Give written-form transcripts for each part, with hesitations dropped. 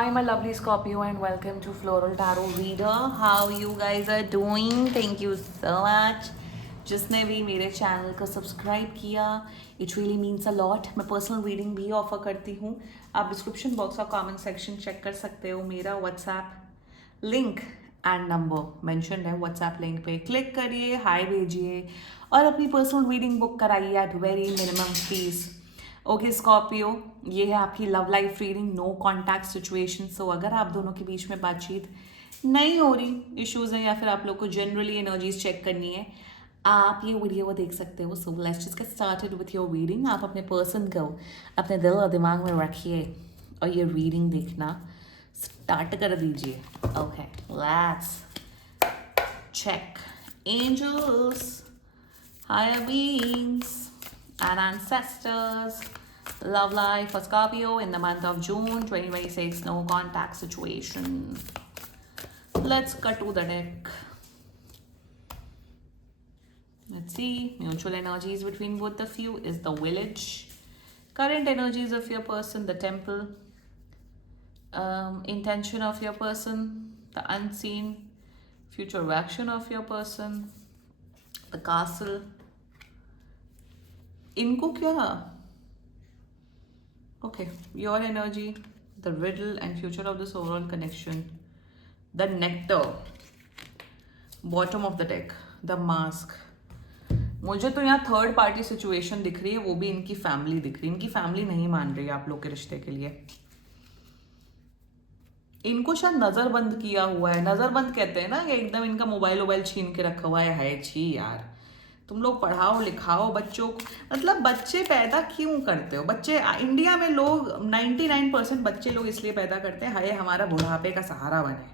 Hi, my lovely Scorpio, and welcome to Floral Tarot Reader. How you guys are doing? Thank you so much. जिसने भी मेरे channel को subscribe किया, it really means a lot. मैं personal reading भी offer करती हूँ. आप डिस्क्रिप्शन बॉक्स और कमेंट सेक्शन चेक कर सकते हो. मेरा WhatsApp link and number mention है. व्हाट्सएप लिंक पे क्लिक करिए, हाय भेजिए और अपनी पर्सनल रीडिंग बुक कराइए at very minimum fees. Okay Scorpio, ये है आपकी love life reading. No contact situation. So अगर आप दोनों के बीच में बातचीत नहीं हो रही, इश्यूज हैं, या फिर आप लोग को जनरली एनर्जीज चेक करनी है, आप ये वीडियो देख सकते हो. So let's just get started with your reading. आप अपने पर्सन को अपने दिल और दिमाग में रखिए और ये रीडिंग देखना स्टार्ट कर दीजिए. Okay, let's check. Angels, higher beings, and ancestors. Love life for Scorpio in the month of June 2026. No contact situation. Let's cut to the deck. Let's see. Mutual energies between both of you is the village. Current energies of your person, the temple. Intention of your person, the unseen. Future action of your person, the castle. इनको क्या? Okay, your energy, the riddle and future of this overall connection, the nectar, bottom of the deck, the mask. मुझे तो यहाँ third party situation दिख रही है, वो भी इनकी फैमिली दिख रही है. इनकी फैमिली नहीं मान रही है आप लोग के रिश्ते के लिए. इनको शायद नजरबंद किया हुआ है. नजरबंद कहते हैं ना कि एकदम इनका मोबाइल छीन के रखा हुआ है. छी यार, तुम लोग पढ़ाओ लिखाओ बच्चों को. मतलब बच्चे पैदा क्यों करते हो? बच्चे इंडिया में लोग 99% बच्चे लोग इसलिए पैदा करते हैं, हाय हमारा बुढ़ापे का सहारा बने.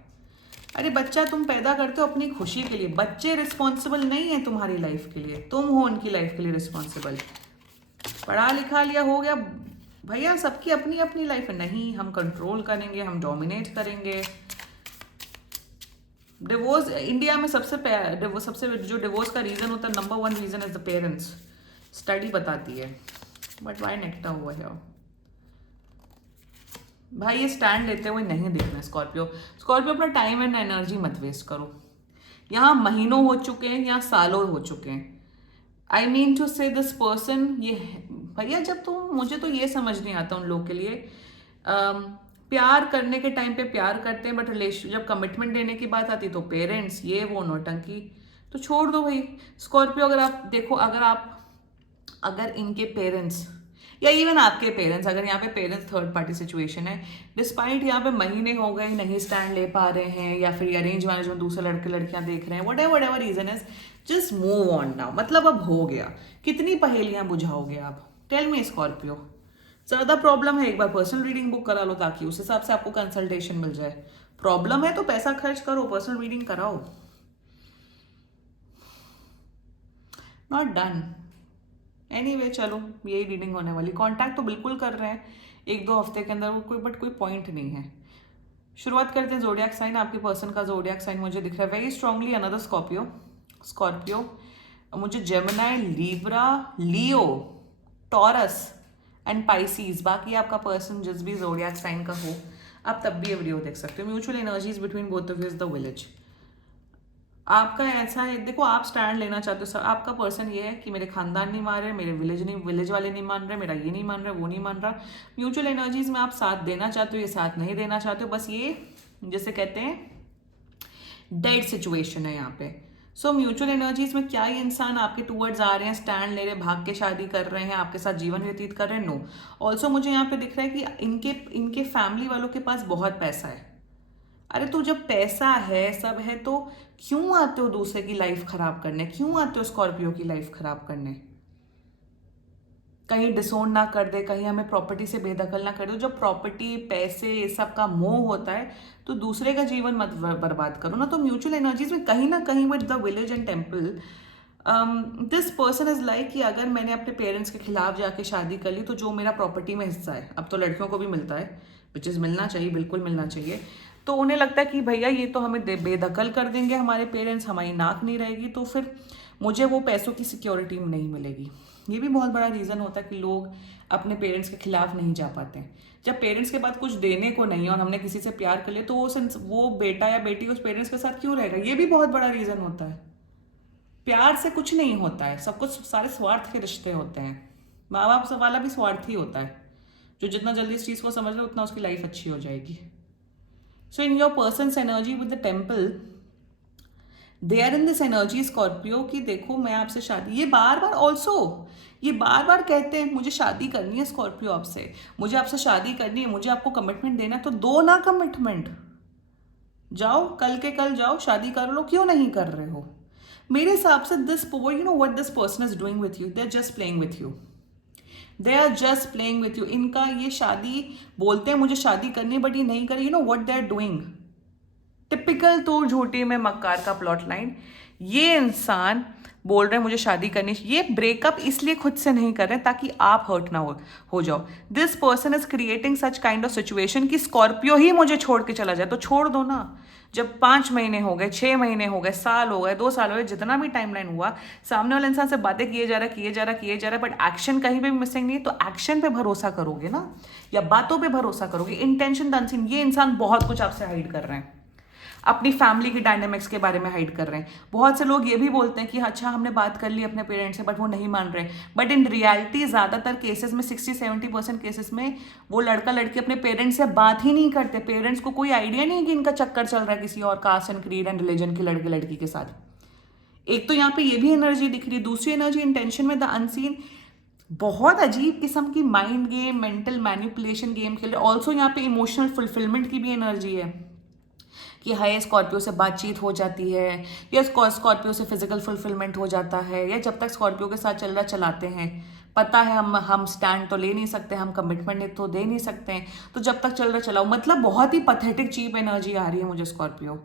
अरे बच्चा तुम पैदा करते हो अपनी खुशी के लिए. बच्चे रिस्पॉन्सिबल नहीं है तुम्हारी लाइफ के लिए, तुम हो उनकी लाइफ के लिए रिस्पॉन्सिबल. पढ़ा लिखा लिया हो गया भैया, सबकी अपनी अपनी लाइफ है. नहीं, हम कंट्रोल करेंगे, हम डोमिनेट करेंगे. डिवोर्स इंडिया में सबसे जो डिवोर्स का रीजन होता है, number 1 reason is the parents. Study बताती है. बट वाई नेक्टा हुआ है भाई? ये स्टैंड लेते हुए नहीं देखना. स्कॉर्पियो अपना टाइम एंड एनर्जी मत वेस्ट करो. यहाँ महीनों हो चुके हैं, यहाँ सालों हो चुके हैं. आई मीन टू से दिस पर्सन, ये भैया जब तुम, मुझे तो ये समझ नहीं आता उन लोग के लिए. प्यार करने के टाइम पे प्यार करते हैं, बट रिलेशन जब कमिटमेंट देने की बात आती है तो पेरेंट्स ये वो नौटंकी. तो छोड़ दो भाई. स्कॉर्पियो अगर आप देखो, अगर इनके पेरेंट्स या इवन आपके पेरेंट्स, अगर यहाँ पे पेरेंट्स थर्ड पार्टी सिचुएशन है, डिस्पाइट यहाँ पे महीने हो गए नहीं स्टैंड ले पा रहे हैं, या फिर अरेंज मैरिज में दूसरे लड़के लड़कियां देख रहे हैं, whatever reason is, just move on now. मतलब अब हो गया. कितनी पहेलियां बुझाओगे आप? Tell me Scorpio. ज्यादा प्रॉब्लम है, एक बार पर्सनल रीडिंग बुक करा लो ताकि उस हिसाब से आपको कंसल्टेशन मिल जाए. प्रॉब्लम है तो पैसा खर्च करो, पर्सनल रीडिंग कराओ. Not done. एनीवे, चलो यही रीडिंग होने वाली. कांटेक्ट तो बिल्कुल कर रहे हैं 1-2 हफ्ते के अंदर कोई पॉइंट नहीं है. शुरुआत करते हैं जोडियाक साइन. आपके पर्सन का जोडियाक साइन मुझे दिख रहा है वेरी स्ट्रांगली अनदर स्कॉर्पियो. मुझे Gemini, Libra, Leo, taurus and Pisces. बाकी आपका पर्सन जिस भी जोडियाक साइन का हो, आप तब भी ये वीडियो देख सकते हो. Mutual energies between both of you is the village. आपका ऐसा है, देखो आप स्टैंड लेना चाहते हो सर. आपका पर्सन ये है कि मेरे खानदान नहीं मान रहे, मेरे विलेज वाले नहीं मान रहे, मेरा ये नहीं मान रहा, वो नहीं मान रहा. म्यूचुअल एनर्जीज में आप साथ देना चाहते हो, ये साथ नहीं देना चाहते हो. बस ये जैसे कहते हैं डेड सिचुएशन है यहाँ पे. सो म्यूचुअल एनर्जीज में क्या ये इंसान आपके टूवर्ड्स आ रहे हैं, स्टैंड ले रहे हैं, भाग के शादी कर रहे हैं, आपके साथ जीवन व्यतीत कर रहे हैं? नो. ऑल्सो मुझे यहाँ पे दिख रहा है कि इनके फैमिली वालों के पास बहुत पैसा है. अरे तो जब पैसा है, सब है, तो क्यों आते हो दूसरे की लाइफ खराब करने? क्यों आते हो स्कॉर्पियो की लाइफ खराब करने? कहीं डिसोन ना कर दे, कहीं हमें प्रॉपर्टी से बेदखल ना कर दो. जब प्रॉपर्टी, पैसे, ये सब का मोह होता है तो दूसरे का जीवन मत बर्बाद करो ना. तो म्यूचुअल एनर्जीज में कहीं ना कहीं with the village and temple, this person is like कि अगर मैंने अपने पेरेंट्स के खिलाफ जाके शादी कर ली तो जो मेरा प्रॉपर्टी में हिस्सा है, अब तो लड़कियों को भी मिलता है, विच इज़ मिलना चाहिए, बिल्कुल मिलना चाहिए. तो उन्हें लगता है कि भैया ये तो हमें बेदखल कर देंगे हमारे पेरेंट्स, हमारी नाक नहीं रहेगी, तो फिर मुझे वो पैसों की सिक्योरिटी नहीं मिलेगी. ये भी बहुत बड़ा रीज़न होता है कि लोग अपने पेरेंट्स के खिलाफ नहीं जा पाते हैं। जब पेरेंट्स के पास कुछ देने को नहीं है और हमने किसी से प्यार कर लिया तो वो बेटा या बेटी उस पेरेंट्स के साथ क्यों रहेगा, ये भी बहुत बड़ा रीज़न होता है। प्यार से कुछ नहीं होता है, सब कुछ सारे स्वार्थ के रिश्ते होते हैं। माँ बाप से वाला भी स्वार्थी होता है, जो जितना जल्दी इस चीज़ को समझ ले उतना उसकी लाइफ अच्छी हो जाएगी। So in your person's energy with the temple, they are in this energy Scorpio कि देखो मैं आपसे शादी, ये बार बार ऑल्सो ये बार बार कहते हैं मुझे शादी करनी है स्कॉर्पियो आपसे, मुझे आपसे शादी करनी है, मुझे आपको कमिटमेंट देना है, तो दो ना कमिटमेंट। जाओ कल के कल जाओ शादी कर लो, क्यों नहीं कर रहे हो? मेरे हिसाब से this you know what this person is doing with you, they are just playing with you, they are just playing with you. इनका ये शादी बोलते हैं मुझे शादी करनी है बट ये नहीं करे, you know what they are doing. Typical तो झूठी में मक्कार का प्लॉट लाइन। ये इंसान बोल रहे हैं मुझे शादी करनी, ये ब्रेकअप इसलिए खुद से नहीं कर रहे ताकि आप हर्ट ना हो जाओ। This person is creating such kind of situation कि स्कॉर्पियो ही मुझे छोड़ के चला जाए, तो छोड़ दो ना। जब 5 महीने हो गए, 6 महीने हो गए, साल हो गए, 2 साल हो गए, जितना भी टाइमलाइन हुआ, सामने वाले इंसान से बातें किए जा रहा, बट एक्शन कहीं पे भी मिसिंग नहीं है, तो एक्शन पे भरोसा करोगे ना, या बातों पे भरोसा करोगे? इंटेंशन द अनसीन, ये इंसान बहुत कुछ आपसे हाइड कर रहे हैं, अपनी फैमिली की डायनेमिक्स के बारे में हाइड कर रहे हैं। बहुत से लोग ये भी बोलते हैं कि अच्छा हमने बात कर ली अपने पेरेंट्स से, बट वो नहीं मान रहे। बट इन रियलिटी ज़्यादातर केसेस में 60-70% केसेस में वो लड़का लड़की अपने पेरेंट्स से बात ही नहीं करते। पेरेंट्स को कोई आइडिया नहीं कि इनका चक्कर चल रहा है किसी और caste and creed and religion के लड़के लड़की के साथ। एक तो यहाँ पे ये भी एनर्जी दिख रही है, दूसरी एनर्जी इंटेंशन में द अनसीन, बहुत अजीब किस्म की mind game, mental manipulation game खेल रहे। ऑल्सो यहाँ पे इमोशनल फुलफिलमेंट की भी एनर्जी है कि हाय स्कॉर्पियो से बातचीत हो जाती है, या स्कॉर्पियो से फिजिकल फुलफिलमेंट हो जाता है, या जब तक स्कॉर्पियो के साथ चल रहा चलाते हैं, पता है हम स्टैंड तो ले नहीं सकते, हम कमिटमेंट तो दे नहीं सकते हैं, तो जब तक चल रहा चलाओ। मतलब बहुत ही पथेटिक चीप एनर्जी आ रही है मुझे स्कॉर्पियो।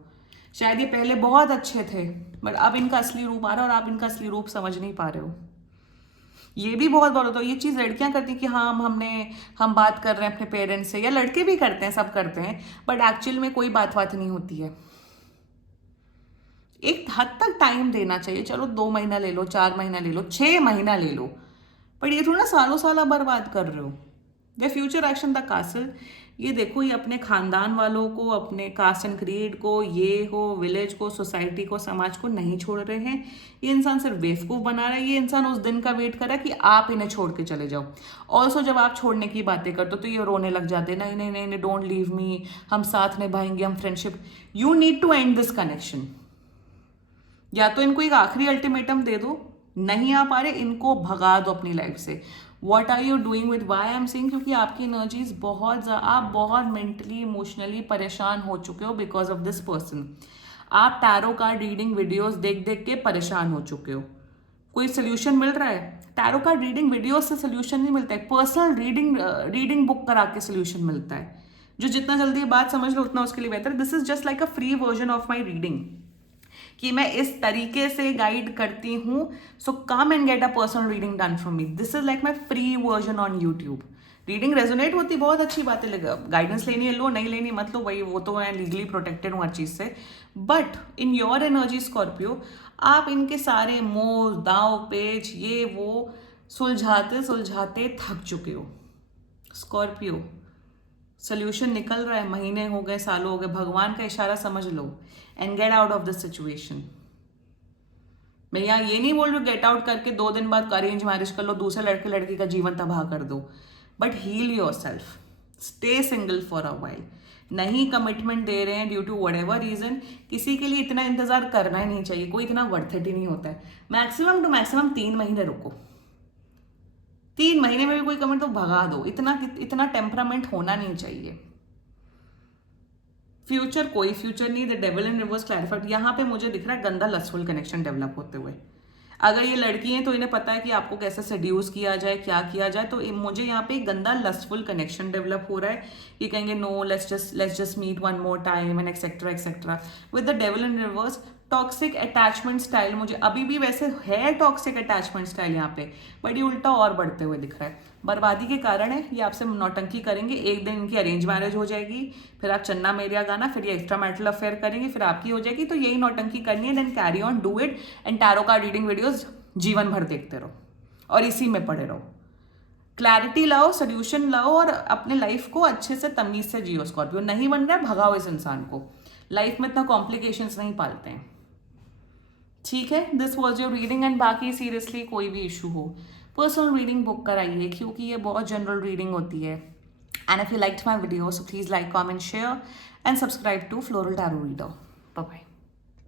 शायद ये पहले बहुत अच्छे थे बट अब इनका असली रूप आ रहा है और आप इनका असली रूप समझ नहीं पा रहे हो। ये भी बहुत बार होता है, ये चीज़ लड़कियां करती हैं कि हाँ हम बात कर रहे हैं अपने पेरेंट्स से, या लड़के भी करते हैं, सब करते हैं, बट एक्चुअल में कोई बात नहीं होती है। एक हद तक टाइम देना चाहिए, चलो 2 महीना ले लो, 4 महीना ले लो, 6 महीना ले लो, पर ये थोड़ा सालों साल बर्बाद कर रहे हो। The future action the castle, ये देखो ये अपने खानदान वालों को, अपने कास्ट एंड क्रीड को, ये हो विलेज को, सोसाइटी को, समाज को नहीं छोड़ रहे हैं। ये इंसान सिर्फ बेवकूफ़ बना रहा है। ये इंसान उस दिन का वेट कर रहा है कि आप इन्हें छोड़ के चले जाओ। ऑल्सो जब आप छोड़ने की बातें करते हो तो ये रोने लग जाते हैं, नहीं नहीं नहीं नहीं, डोंट लीव मी, हम साथ निभाएंगे, हम friendship. You need to end this connection. या तो इनको एक आखिरी अल्टीमेटम दे दो, नहीं आ पा रहे इनको भगा दो अपनी लाइफ से। What are you doing with, why I am saying, क्योंकि आपकी एनर्जीज आप बहुत मेंटली इमोशनली परेशान हो चुके हो बिकॉज ऑफ दिस पर्सन। आप टैरो कार्ड रीडिंग वीडियोस देख देख के परेशान हो चुके हो। कोई सोल्यूशन मिल रहा है? टैरो कार्ड रीडिंग वीडियोस से सोल्यूशन नहीं मिलता है, पर्सनल रीडिंग बुक करा के सोल्यूशन मिलता है। जो जितना जल्दी बात समझ लो उतना उसके लिए बेहतर। This is just like a free version of my reading, कि मैं इस तरीके से गाइड करती हूँ, so come and get a personal reading done from me. This is like my free version on YouTube. Reading resonate होती, बहुत अच्छी बात है, गाइडेंस लेनी है लो, नहीं लेनी मत लो, वही वो तो मैं लीगली प्रोटेक्टेड हूँ हर चीज़ से। But in your energy Scorpio, आप इनके सारे मोह दाव पेच ये वो सुलझाते सुलझाते थक चुके हो स्कॉर्पियो। सोल्यूशन निकल रहा है, महीने हो गए, सालों हो गए, भगवान का इशारा समझ लो and get out of this situation. मैं यहाँ ये नहीं बोल रही गेट आउट करके 2 दिन बाद अरेंज मैरिज कर लो, दूसरे लड़के लड़की का जीवन तबाह कर दो, but heal yourself, stay single for a while. नहीं कमिटमेंट दे रहे हैं due to whatever reason, किसी के लिए इतना इंतजार करना ही नहीं चाहिए, कोई इतना वर्थ इट ही नहीं होता है। मैक्सिमम टू मैक्सिमम 3 महीने रुको, 3 महीने में भी कोई कमिट तो भगा दो, इतना टेम्परामेंट होना नहीं चाहिए। फ्यूचर कोई फ्यूचर नहीं, the devil in reverse clarified. यहाँ पे मुझे दिख रहा है गंदा लस्टफुल कनेक्शन डेवलप होते हुए। अगर ये लड़की है तो इन्हें पता है कि आपको कैसे सेड्यूस किया जाए, क्या किया जाए, तो मुझे यहाँ पे गंदा लस्टफुल कनेक्शन डेवलप हो रहा है कि कहेंगे no let's just meet one more time and etcetera etcetera with the devil in reverse. Toxic attachment style मुझे अभी भी वैसे है, टॉक्सिक अटैचमेंट स्टाइल यहाँ पे, बट ये उल्टा और बढ़ते हुए दिख रहा है। बर्बादी के कारण है, ये आपसे नौटंकी करेंगे, एक दिन इनकी अरेंज मैरिज हो जाएगी, फिर आप चन्ना मेरिया गाना, फिर ये एक्स्ट्रा मैरिटल अफेयर करेंगे, फिर आपकी हो जाएगी, तो यही नौटंकी करनी है, then carry on do it and tarot card reading videos जीवन भर देखते रहो। और इसी में पड़े रहो। क्लैरिटी लाओ, सोल्यूशन लाओ और अपने लाइफ को अच्छे से तमीज से जियो। स्कॉर्पियो नहीं बन रहा है, भगाओ इस इंसान को। लाइफ में इतना कॉम्प्लिकेशंस नहीं पालते हैं, ठीक है। This was your reading and बाकी सीरियसली कोई भी इशू हो पर्सनल रीडिंग बुक कराइए, क्योंकि ये बहुत जनरल रीडिंग होती है। And if you liked my video so please like, comment, share and subscribe to Floral Tarot Reader. Bye bye.